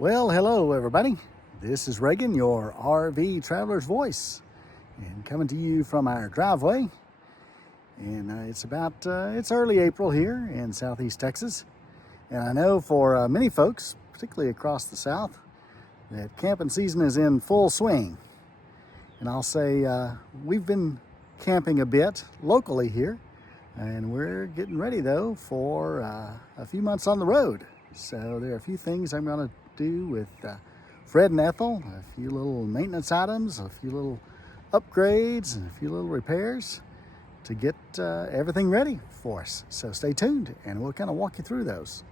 Well, hello everybody. This is Reagan, your RV traveler's voice, and coming to you from our driveway. And it's early April here in Southeast Texas, and I know for many folks, particularly across the South, that camping season is in full swing. And I'll say we've been camping a bit locally here, and we're getting ready though for a few months on the road. So there are a few things I'm going to do with Fred and Ethel, a few little maintenance items, a few little upgrades, and a few little repairs to get everything ready for us. So stay tuned and we'll kind of walk you through those.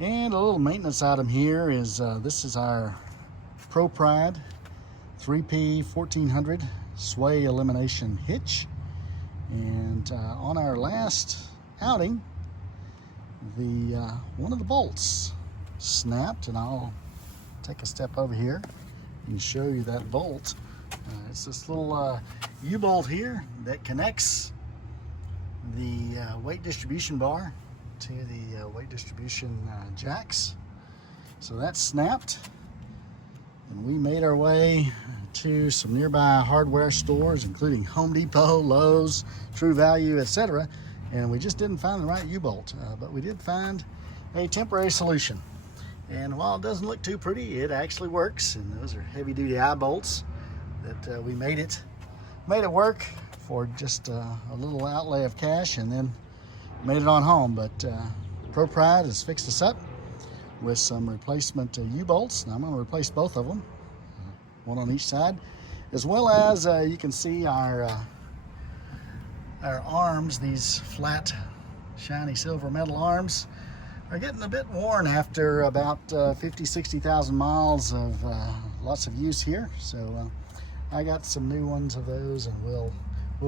And a little maintenance item here is this is our Pro Pride 3P 1400 sway elimination hitch. And on our last outing, the one of the bolts snapped, and I'll take a step over here and show you that bolt. It's this little U-bolt here that connects the weight distribution bar to the weight distribution jacks. So that's snapped, and we made our way to some nearby hardware stores, including Home Depot, Lowe's, True Value, etc. And we just didn't find the right U-bolt, but we did find a temporary solution. And while it doesn't look too pretty, it actually works. And those are heavy-duty eye bolts that we made it work for just a little outlay of cash, and then made it on home. But Pro Pride has fixed us up with some replacement U-bolts. Now I'm going to replace both of them, one on each side, as well as you can see our arms. These flat, shiny silver metal arms are getting a bit worn after about 50,000-60,000 miles of lots of use here. So I got some new ones of those, and we'll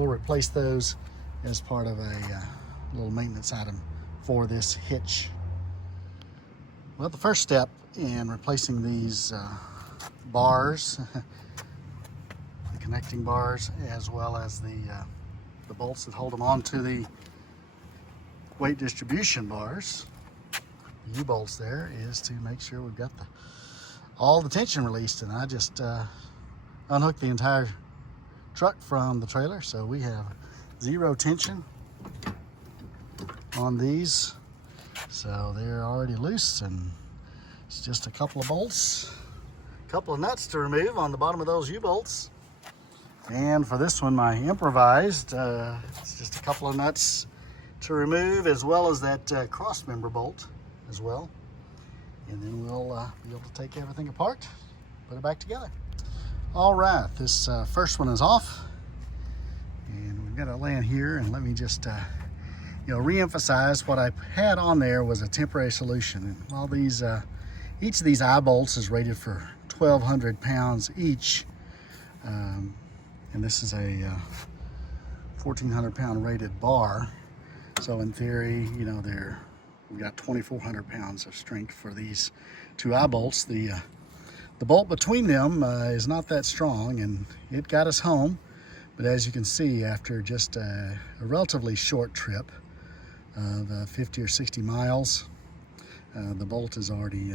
replace those as part of a little maintenance item for this hitch. Well, the first step in replacing these bars, the connecting bars, as well as the bolts that hold them onto the weight distribution bars, the U-bolts there, is to make sure we've got all the tension released. And I just unhooked the entire truck from the trailer, so we have zero tension on these. So they're already loose, and it's just a couple of bolts, a couple of nuts to remove on the bottom of those U-bolts. And for this one, I improvised. It's just a couple of nuts to remove, as well as that cross member bolt as well. And then we'll be able to take everything apart, put it back together. All right, this first one is off, and we've got it laying here. And let me just re-emphasize what I had on there was a temporary solution. And while these each of these eye bolts is rated for 1,200 pounds each, and this is a 1,400 pound rated bar, so in theory, we've got 2,400 pounds of strength for these two eye bolts. The bolt between them is not that strong, and it got us home. But as you can see, after just a relatively short trip of 50 or 60 miles, the bolt is already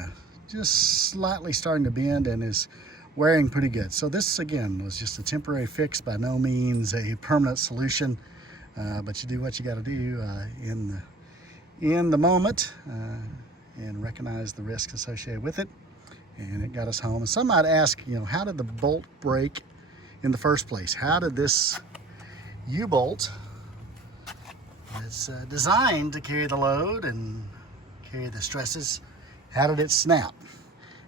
just slightly starting to bend and is wearing pretty good. So this, again, was just a temporary fix, by no means a permanent solution, but you do what you got to do in the moment, and recognize the risks associated with it. And it got us home. And some might ask, how did the bolt break in the first place? How did this U-bolt, that's designed to carry the load and carry the stresses, how did it snap?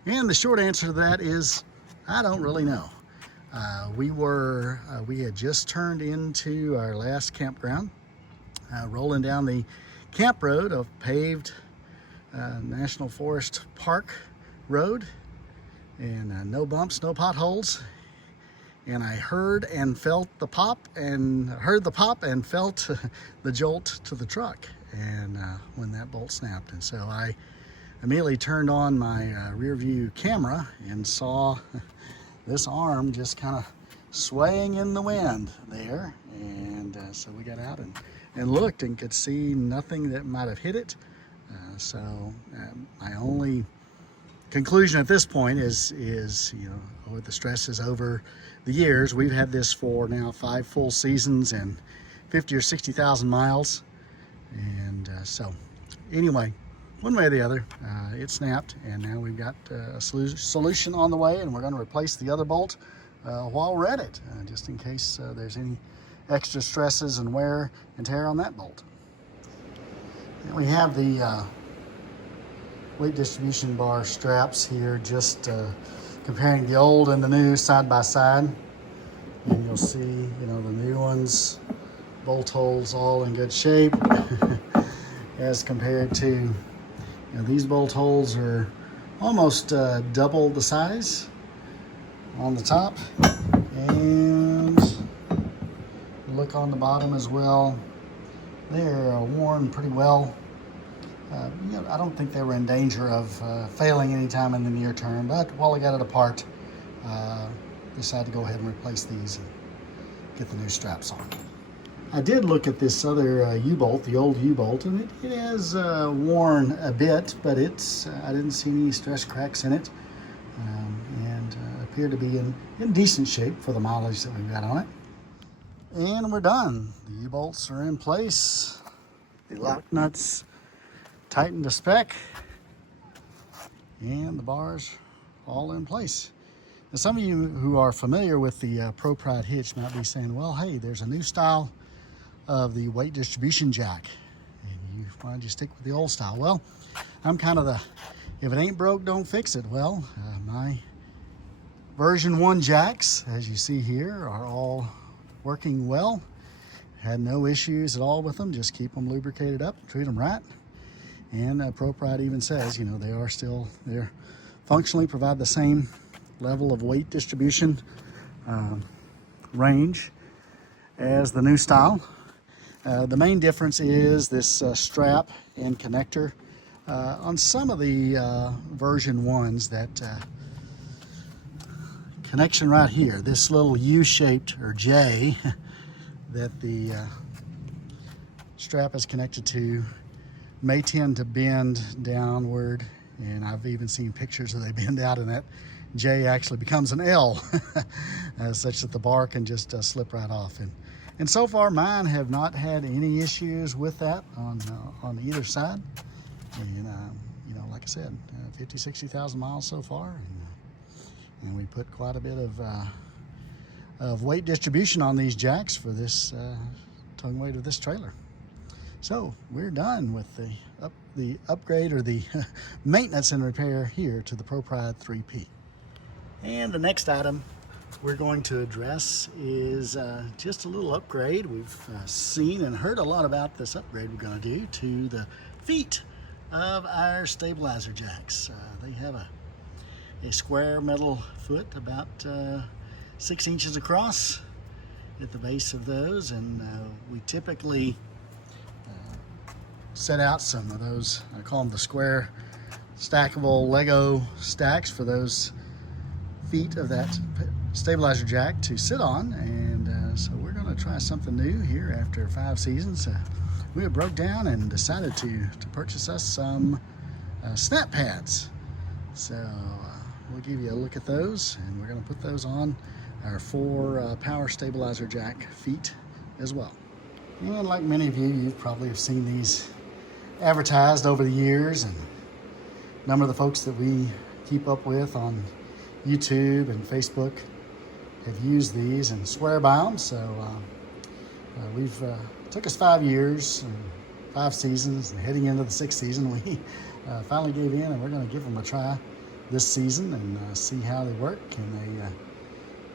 And the short answer to that is, I don't really know. We had just turned into our last campground, rolling down the camp road of paved National Forest Park road, and no bumps, no potholes. And I heard and felt the pop, and heard the pop and felt the jolt to the truck, and when that bolt snapped. And so I immediately turned on my rear view camera and saw this arm just kind of swaying in the wind there. And so we got out and looked and could see nothing that might have hit it. My only conclusion at this point is you know, with the stresses over the years, we've had this for now 5 full seasons and 50 or 60,000 miles. And so anyway, one way or the other, it snapped, and now we've got a solution on the way, and we're going to replace the other bolt while we're at it, just in case there's any extra stresses and wear and tear on that bolt. And we have the weight distribution bar straps here, just comparing the old and the new side by side. And you'll see, you know, the new ones, bolt holes all in good shape as compared to, you know, these bolt holes are almost double the size on the top, and look on the bottom as well. They're worn pretty well. You know, I don't think they were in danger of failing anytime in the near term, but while I got it apart, decided to go ahead and replace these and get the new straps on. I did look at this other U-bolt, the old U-bolt, and it has worn a bit, but it's I didn't see any stress cracks in it, and appeared to be in decent shape for the mileage that we've got on it. And we're done. The U-bolts are in place. The lock nuts tightened to spec, and the bars all in place. Now, some of you who are familiar with the Pro Pride hitch might be saying, well, hey, there's a new style of the weight distribution jack, and why don't you stick with the old style? Well, I'm kind of the, if it ain't broke, don't fix it. Well, my version 1 jacks, as you see here, are all working well. Had no issues at all with them. Just keep them lubricated up, treat them right. And Pro Pride even says, you know, they're functionally provide the same level of weight distribution range as the new style. The main difference is this strap and connector. On some of the version 1s, that connection right here, this little U-shaped, or J, that the strap is connected to, may tend to bend downward, and I've even seen pictures where they bend out and that J actually becomes an L, such that the bar can just slip right off. And so far, mine have not had any issues with that on either side. And you know, like I said, 50, 60,000 miles so far, and we put quite a bit of weight distribution on these jacks for this tongue weight of this trailer. So we're done with the upgrade, or the maintenance and repair here to the Pro Pride 3P. And the next item we're going to address is just a little upgrade. We've seen and heard a lot about this upgrade we're going to do to the feet of our stabilizer jacks. They have a square metal foot about 6 inches across at the base of those, and we typically set out some of those, I call them the square stackable Lego stacks, for those feet of that stabilizer jack to sit on. And so we're going to try something new here after 5 seasons. We have broke down and decided to purchase us some snap pads. So we'll give you a look at those, and we're going to put those on our 4 power stabilizer jack feet as well. And like many of you, you probably have seen these advertised over the years, and a number of the folks that we keep up with on YouTube and Facebook have used these and swear by them. So we've took us 5 years and 5 seasons, and heading into the 6th season, we finally gave in, and we're going to give them a try this season and see how they work. Can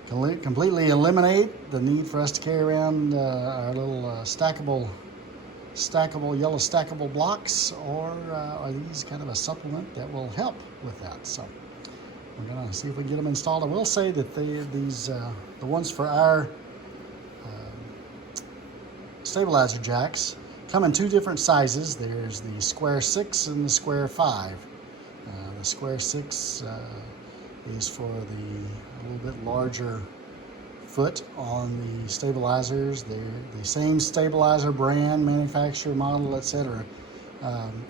they completely eliminate the need for us to carry around our little stackable stackable, yellow stackable blocks, or are these kind of a supplement that will help with that? So we're gonna see if we can get them installed. I will say that the ones for our stabilizer jacks come in two different sizes. There's the square 6 and the square 5. The square 6 is for a little bit larger foot on the stabilizers. They're the same stabilizer brand, manufacturer, model, etc.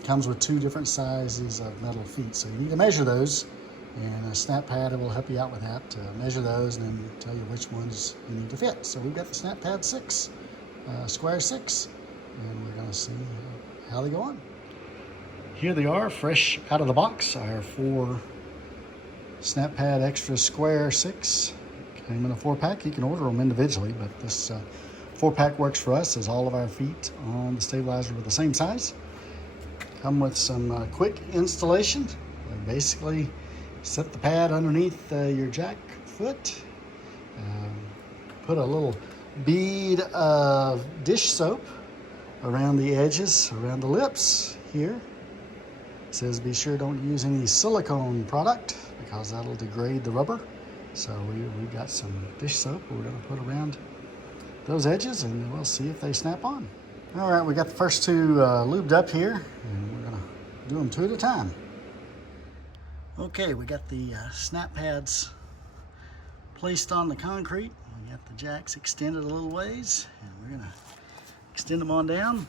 Comes with two different sizes of metal feet. So you need to measure those, and a snap pad will help you out with that. Measure those and then tell you which ones you need to fit. So we've got the snap pad 6, square 6, and we're going to see how they go on. Here they are, fresh out of the box, our 4 snap pad extra square 6. Came in a 4-pack. You can order them individually, but this 4-pack works for us, as all of our feet on the stabilizer were the same size. Come with some quick installation. Basically, set the pad underneath your jack foot. Put a little bead of dish soap around the edges, around the lips here. It says be sure don't use any silicone product because that'll degrade the rubber. So we've got some dish soap we're going to put around those edges, and we'll see if they snap on. All right, we got the first 2 lubed up here, and we're going to do them 2 at a time. Okay, we got the snap pads placed on the concrete. We got the jacks extended a little ways, and we're going to extend them on down.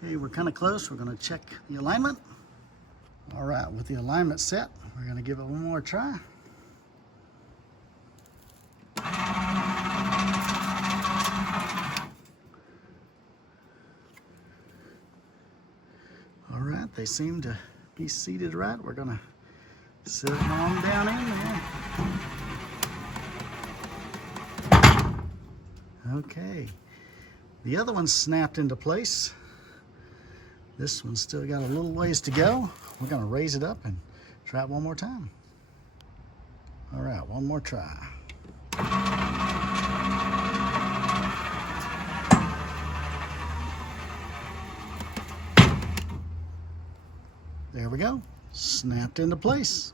Okay, we're kind of close. We're going to check the alignment. All right, with the alignment set, we're going to give it one more try. All right, they seem to be seated right. We're going to sit them on down in there. Okay, the other one snapped into place. This one's still got a little ways to go. We're going to raise it up and try it one more time. All right, one more try. There we go. Snapped into place.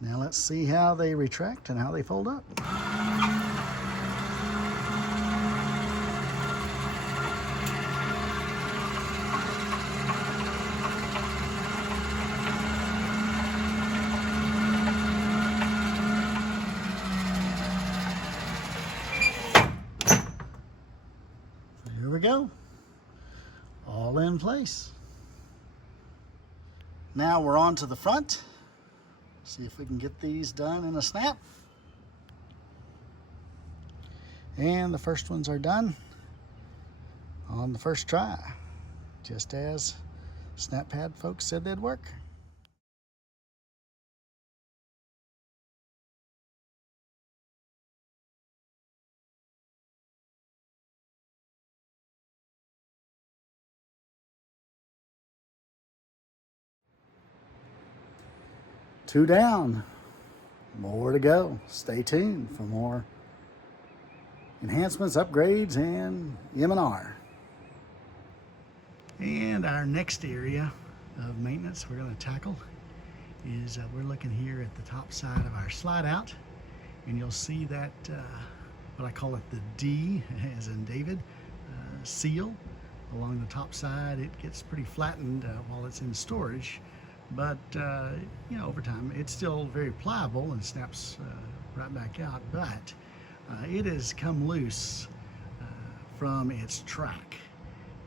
Now let's see how they retract and how they fold up. There we go. All in place. Now we're on to the front. See if we can get these done in a snap. And the first ones are done on the first try, just as snap pad folks said they'd work. Two down, more to go. Stay tuned for more enhancements, upgrades, and M&R. And our next area of maintenance we're going to tackle is we're looking here at the top side of our slide out, and you'll see that what I call it the D, as in David, seal along the top side. It gets pretty flattened while it's in storage. But, you know, over time, it's still very pliable and snaps right back out, but it has come loose from its track,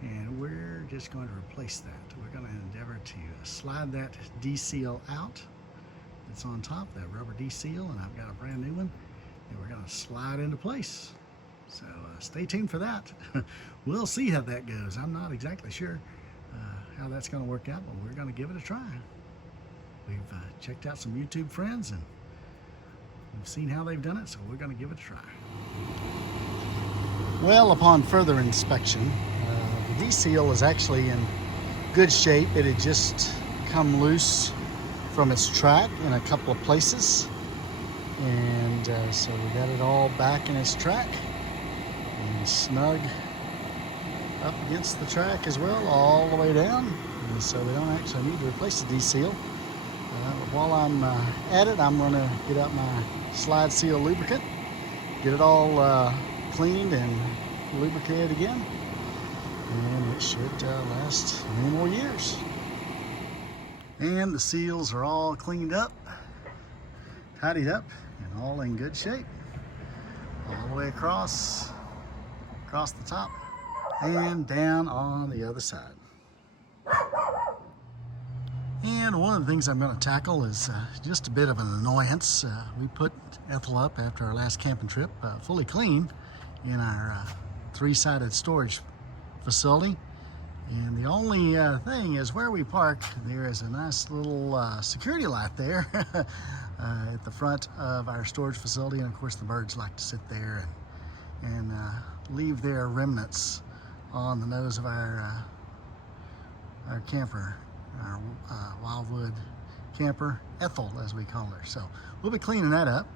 and we're just going to replace that. We're going to endeavor to slide that D-seal out. It's on top, that rubber D-seal, and I've got a brand new one, and we're going to slide into place. So stay tuned for that. We'll see how that goes. I'm not exactly sure how that's going to work out, but we're going to give it a try. We've checked out some YouTube friends and we've seen how they've done it, so we're going to give it a try. Well, upon further inspection, D-seal is actually in good shape. It had just come loose from its track in a couple of places. And so we got it all back in its track and snug up against the track as well, all the way down. And so we don't actually need to replace the D-seal. While I'm at it, I'm gonna get out my slide seal lubricant, get it all cleaned and lubricated again, and it should last many more years. And the seals are all cleaned up, tidied up, and all in good shape. All the way across the top, and down on the other side. And one of the things I'm going to tackle is just a bit of an annoyance. We put Ethel up after our last camping trip, fully clean, in our three-sided storage facility. And the only thing is where we park, there is a nice little security light there at the front of our storage facility. And of course the birds like to sit there and leave their remnants on the nose of our camper, our wildwood camper, Ethel as we call her. So we'll be cleaning that up.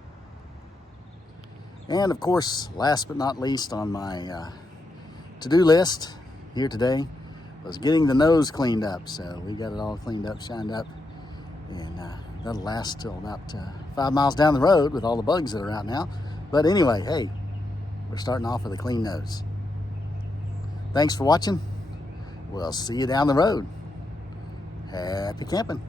And of course, last but not least on my to-do list here today was getting the nose cleaned up. So we got it all cleaned up, shined up, and that'll last till about 5 miles down the road with all the bugs that are out now. But anyway, hey, we're starting off with a clean nose. Thanks for watching. We'll see you down the road. Happy camping.